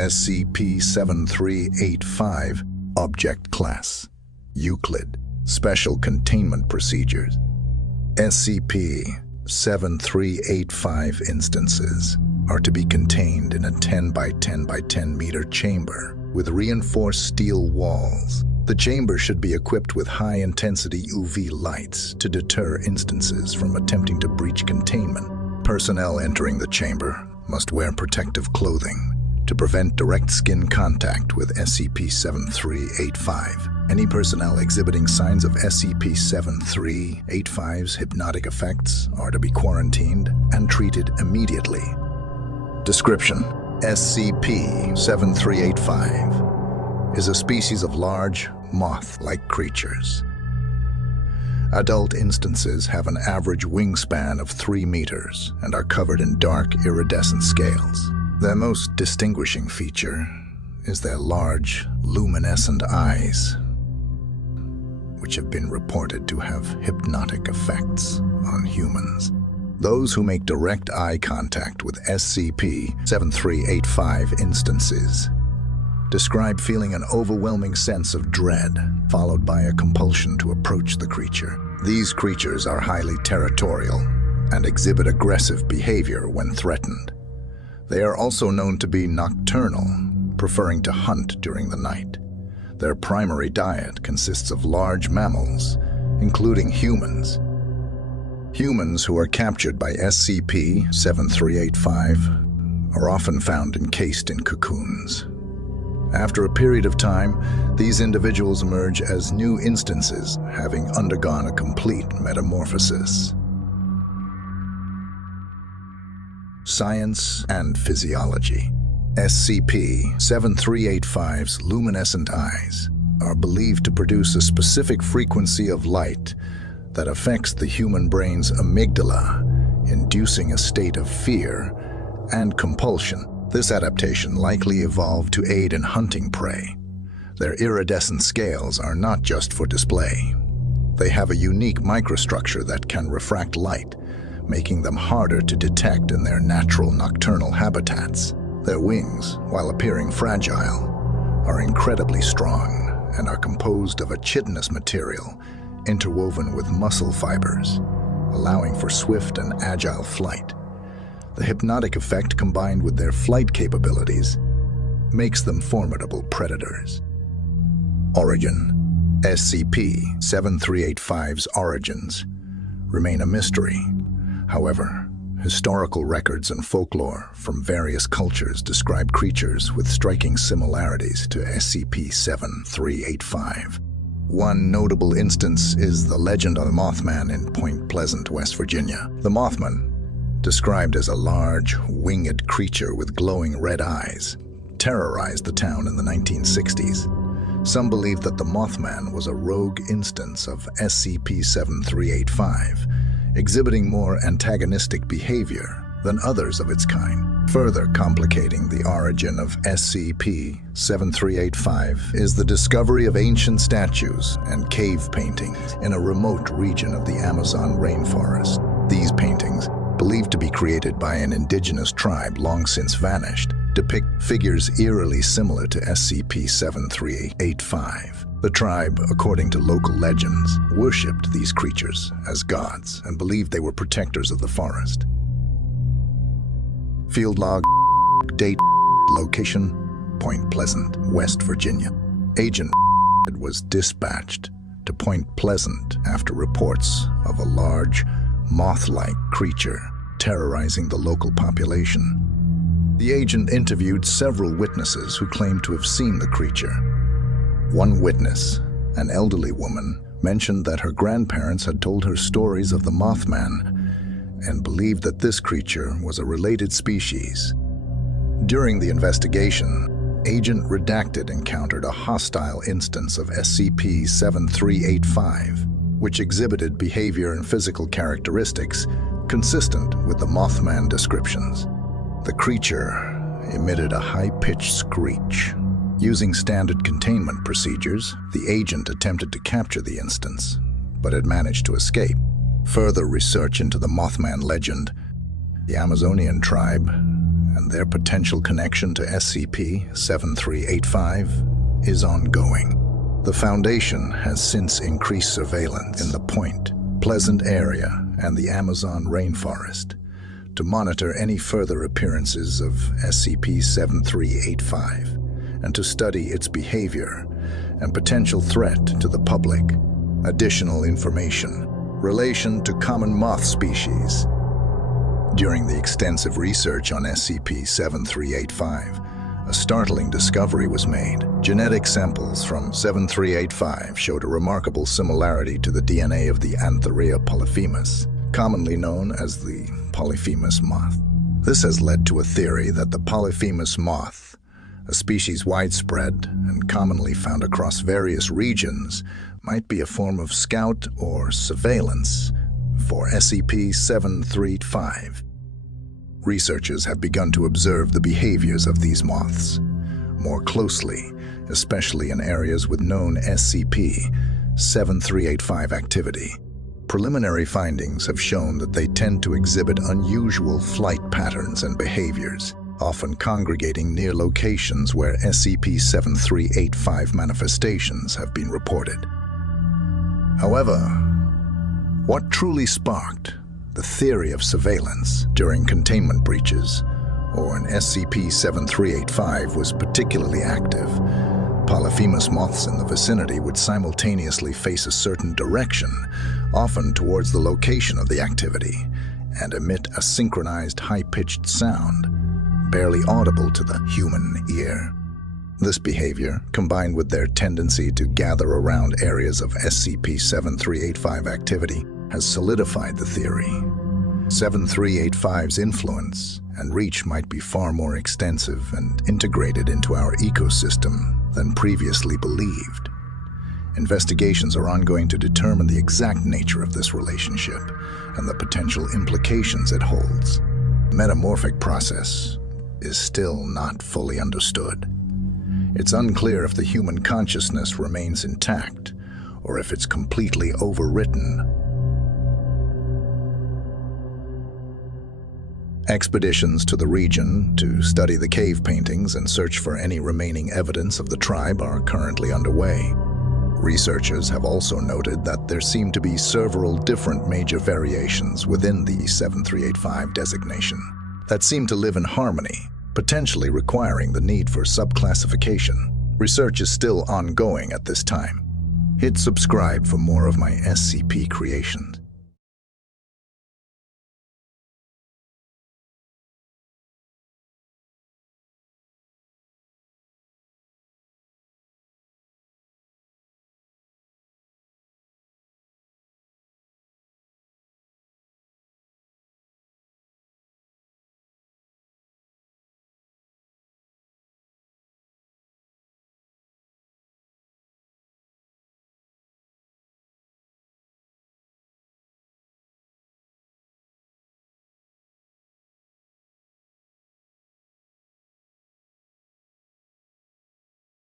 SCP-7385, Object Class, Euclid, Special Containment Procedures. SCP-7385 instances are to be contained in a 10 by 10 by 10 meter chamber with reinforced steel walls. The chamber should be equipped with high-intensity UV lights to deter instances from attempting to breach containment. Personnel entering the chamber must wear protective clothing to prevent direct skin contact with SCP-7385. Any personnel exhibiting signs of SCP-7385's hypnotic effects are to be quarantined and treated immediately. Description: SCP-7385 is a species of large, moth-like creatures. Adult instances have an average wingspan of 3 meters and are covered in dark, iridescent scales. Their most distinguishing feature is their large, luminescent eyes, which have been reported to have hypnotic effects on humans. Those who make direct eye contact with SCP-7385 instances describe feeling an overwhelming sense of dread, followed by a compulsion to approach the creature. These creatures are highly territorial and exhibit aggressive behavior when threatened. They are also known to be nocturnal, preferring to hunt during the night. Their primary diet consists of large mammals, including humans. Humans who are captured by SCP-7385 are often found encased in cocoons. After a period of time, these individuals emerge as new instances, having undergone a complete metamorphosis. Science and Physiology. SCP-7385's luminescent eyes are believed to produce a specific frequency of light that affects the human brain's amygdala, inducing a state of fear and compulsion. This adaptation likely evolved to aid in hunting prey. Their iridescent scales are not just for display. They have a unique microstructure that can refract light, making them harder to detect in their natural nocturnal habitats. Their wings, while appearing fragile, are incredibly strong and are composed of a chitinous material interwoven with muscle fibers, allowing for swift and agile flight. The hypnotic effect, combined with their flight capabilities, makes them formidable predators. Origin. SCP-7385's origins remain a mystery. However, historical records and folklore from various cultures describe creatures with striking similarities to SCP-7385. One notable instance is the legend of the Mothman in Point Pleasant, West Virginia. The Mothman, described as a large, winged creature with glowing red eyes, terrorized the town in the 1960s. Some believe that the Mothman was a rogue instance of SCP-7385, exhibiting more antagonistic behavior than others of its kind. Further complicating the origin of SCP-7385 is the discovery of ancient statues and cave paintings in a remote region of the Amazon rainforest. These paintings, believed to be created by an indigenous tribe long since vanished, depict figures eerily similar to SCP-7385. The tribe, according to local legends, worshipped these creatures as gods and believed they were protectors of the forest. Field log, date, location, Point Pleasant, West Virginia. Agent was dispatched to Point Pleasant after reports of a large, moth-like creature terrorizing the local population. The agent interviewed several witnesses who claimed to have seen the creature. One witness, an elderly woman, mentioned that her grandparents had told her stories of the Mothman and believed that this creature was a related species. During the investigation, Agent Redacted encountered a hostile instance of SCP-7385, which exhibited behavior and physical characteristics consistent with the Mothman descriptions. The creature emitted a high-pitched screech. Using standard containment procedures, the agent attempted to capture the instance, but had managed to escape. Further research into the Mothman legend, the Amazonian tribe, and their potential connection to SCP-7385 is ongoing. The Foundation has since increased surveillance in the Point Pleasant area and the Amazon rainforest to monitor any further appearances of SCP-7385 and to study its behavior and potential threat to the public. Additional information: relation to common moth species. During the extensive research on SCP-7385, a startling discovery was made. Genetic samples from 7385 showed a remarkable similarity to the DNA of the Antheria polyphemus, commonly known as the polyphemus moth. This has led to a theory that the polyphemus moth, a species widespread and commonly found across various regions, might be a form of scout or surveillance for SCP-7385. Researchers have begun to observe the behaviors of these moths more closely, especially in areas with known SCP-7385 activity. Preliminary findings have shown that they tend to exhibit unusual flight patterns and behaviors, often congregating near locations where SCP-7385 manifestations have been reported. However, what truly sparked the theory of surveillance during containment breaches, or when SCP-7385 was particularly active, polyphemus moths in the vicinity would simultaneously face a certain direction, often towards the location of the activity, and emit a synchronized high-pitched sound, barely audible to the human ear. This behavior, combined with their tendency to gather around areas of SCP-7385 activity, has solidified the theory. 7385's influence and reach might be far more extensive and integrated into our ecosystem than previously believed. Investigations are ongoing to determine the exact nature of this relationship and the potential implications it holds. The metamorphic process is still not fully understood. It's unclear if the human consciousness remains intact or if it's completely overwritten. Expeditions to the region to study the cave paintings and search for any remaining evidence of the tribe are currently underway. Researchers have also noted that there seem to be several different major variations within the 7385 designation that seem to live in harmony, potentially requiring the need for subclassification. Research is still ongoing at this time. Hit subscribe for more of my SCP creations.